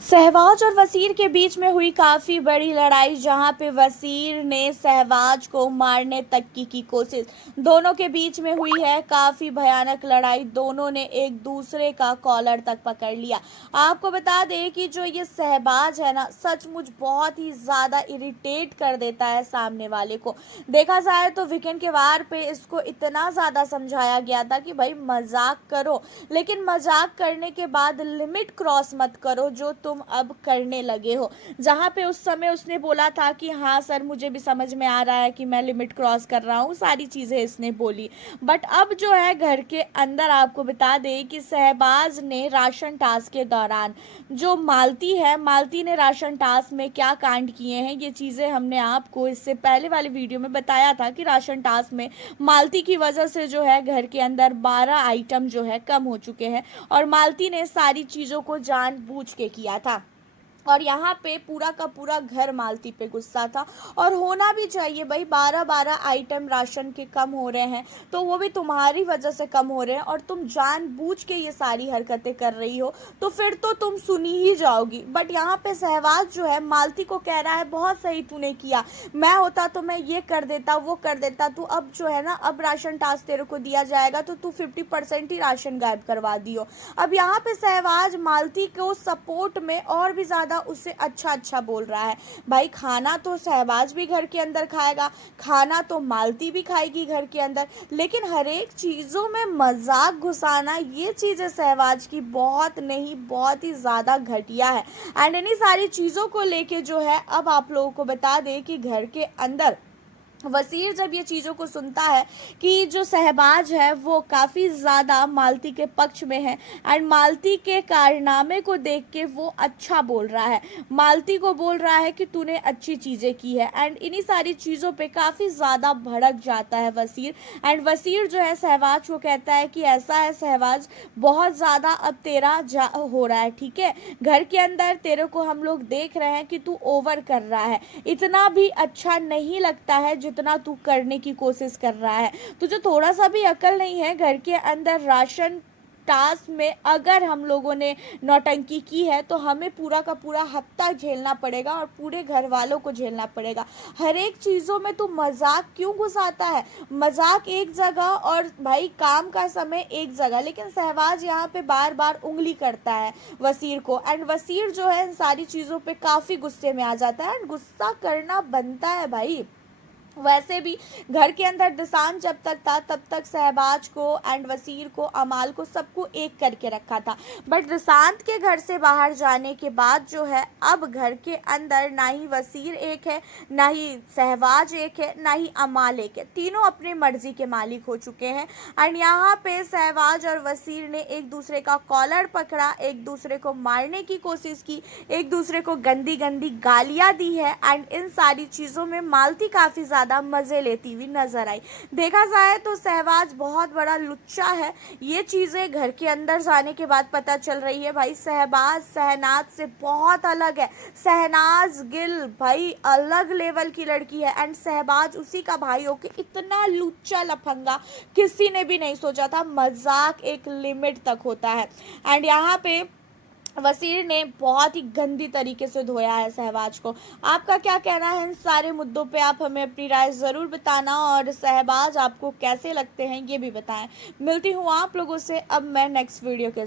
सहवाज और वसीर के बीच में हुई काफी बड़ी लड़ाई, जहां पे वसीर ने सहवाज को मारने तक की कोशिश। दोनों के बीच में हुई है काफी भयानक लड़ाई। दोनों ने एक दूसरे का कॉलर तक पकड़ लिया। आपको बता दें कि जो ये सहबाज है ना, सचमुच बहुत ही ज्यादा इरिटेट कर देता है सामने वाले को। देखा जाए तो वीकेंड के वार पे इसको इतना ज्यादा समझाया गया था कि भाई मजाक करो, लेकिन मजाक करने के बाद लिमिट क्रॉस मत करो जो तुम अब करने लगे हो। जहाँ पे उस समय उसने बोला था कि हाँ सर, मुझे भी समझ में आ रहा है कि मैं लिमिट क्रॉस कर रहा हूँ, सारी चीज़ें इसने बोली। बट अब जो है घर के अंदर आपको बता दें कि सहबाज ने राशन टास्क के दौरान जो मालती है, मालती ने राशन टास्क में क्या कांड किए हैं, ये चीज़ें हमने आपको इससे पहले वाली वीडियो में बताया था कि राशन टास्क में मालती की वजह से जो है घर के अंदर 12 आइटम जो है कम हो चुके हैं, और मालती ने सारी चीज़ों को जानबूझ के किया था। और यहाँ पे पूरा का पूरा घर मालती पे गुस्सा था, और होना भी चाहिए भाई। 12-12 आइटम राशन के कम हो रहे हैं तो वो भी तुम्हारी वजह से कम हो रहे हैं, और तुम जानबूझ के ये सारी हरकतें कर रही हो, तो फिर तो तुम सुनी ही जाओगी। बट यहाँ पे सहवाज जो है मालती को कह रहा है बहुत सही तूने किया, मैं होता तो मैं ये कर देता, वो कर देता। तू अब जो है ना, अब राशन टास्क तेरे को दिया जाएगा तो तू 50% ही राशन गायब करवा दियो। अब यहाँ पे सहवाज मालती को सपोर्ट में और भी ज़्यादा उससे अच्छा बोल रहा है। भाई खाना तो सहबाज भी घर के अंदर खाएगा, खाना तो मालती भी खाएगी घर के अंदर, लेकिन हर एक चीज़ों में मजाक घुसाना, ये चीज़ें सहबाज की बहुत नहीं, बहुत ही ज़्यादा घटिया है। एंड इन्हीं सारी चीज़ों को लेके जो है, अब आप लोगों को बता दें कि घर के अंदर वसीर जब ये चीज़ों को सुनता है कि जो सहबाज है वो काफ़ी ज़्यादा मालती के पक्ष में है, एंड मालती के कारनामे को देख के वो अच्छा बोल रहा है, मालती को बोल रहा है कि तूने अच्छी चीज़ें की है, एंड इन्हीं सारी चीज़ों पे काफ़ी ज़्यादा भड़क जाता है वसीर। एंड वसीर जो है सहवाज को कहता है कि ऐसा है सहवाज, बहुत ज़्यादा अब तेरा हो रहा है, ठीक है, घर के अंदर तेरे को हम लोग देख रहे हैं कि तू ओवर कर रहा है, इतना भी अच्छा नहीं लगता है जितना तू करने की कोशिश कर रहा है। तुझे थोड़ा सा भी अकल नहीं है, घर के अंदर राशन टास्क में अगर हम लोगों ने नौटंकी की है तो हमें पूरा का पूरा हफ्ता झेलना पड़ेगा, और पूरे घर वालों को झेलना पड़ेगा। हर एक चीज़ों में तू मजाक क्यों घुसाता है? मजाक एक जगह और भाई काम का समय एक जगह। लेकिन सहवाज यहाँ पे बार बार उंगली करता है वसीर को, एंड वसीर जो है इन सारी चीज़ों पे काफ़ी गुस्से में आ जाता है, एंड गुस्सा करना बनता है भाई। वैसे भी घर के अंदर दिशान जब तक था तब तक सहबाज को एंड वसीर को, अमाल को, सबको एक करके रखा था। बट दिशांत के घर से बाहर जाने के बाद जो है, अब घर के अंदर ना ही वसीर एक है, ना ही सहबाज एक है, ना ही अमाल एक है, तीनों अपनी मर्जी के मालिक हो चुके हैं। एंड यहाँ पे सहबाज और वसीर ने एक दूसरे का कॉलर पकड़ा, एक दूसरे को मारने की कोशिश की, एक दूसरे को गंदी गंदी गालियाँ दी है, एंड इन सारी चीज़ों में मालती काफ़ी ज़्यादा मज़े लेती हुई नजर आई। देखा जाए तो सहवाज बहुत बड़ा लुच्चा है, ये चीज़ें घर के अंदर जाने के बाद पता चल रही है। भाई सहबाज शहनाज से बहुत अलग है, शहनाज गिल भाई अलग लेवल की लड़की है, एंड सहबाज उसी का भाई होके इतना लुच्चा लफंगा किसी ने भी नहीं सोचा था। मजाक एक लिमिट तक होता है, एंड यहाँ पे वसीर ने बहुत ही गंदी तरीके से धोया है सहबाज को। आपका क्या कहना है इन सारे मुद्दों पे? आप हमें अपनी राय ज़रूर बताना, और सहबाज आपको कैसे लगते हैं ये भी बताएं। मिलती हूँ आप लोगों से अब मैं नेक्स्ट वीडियो के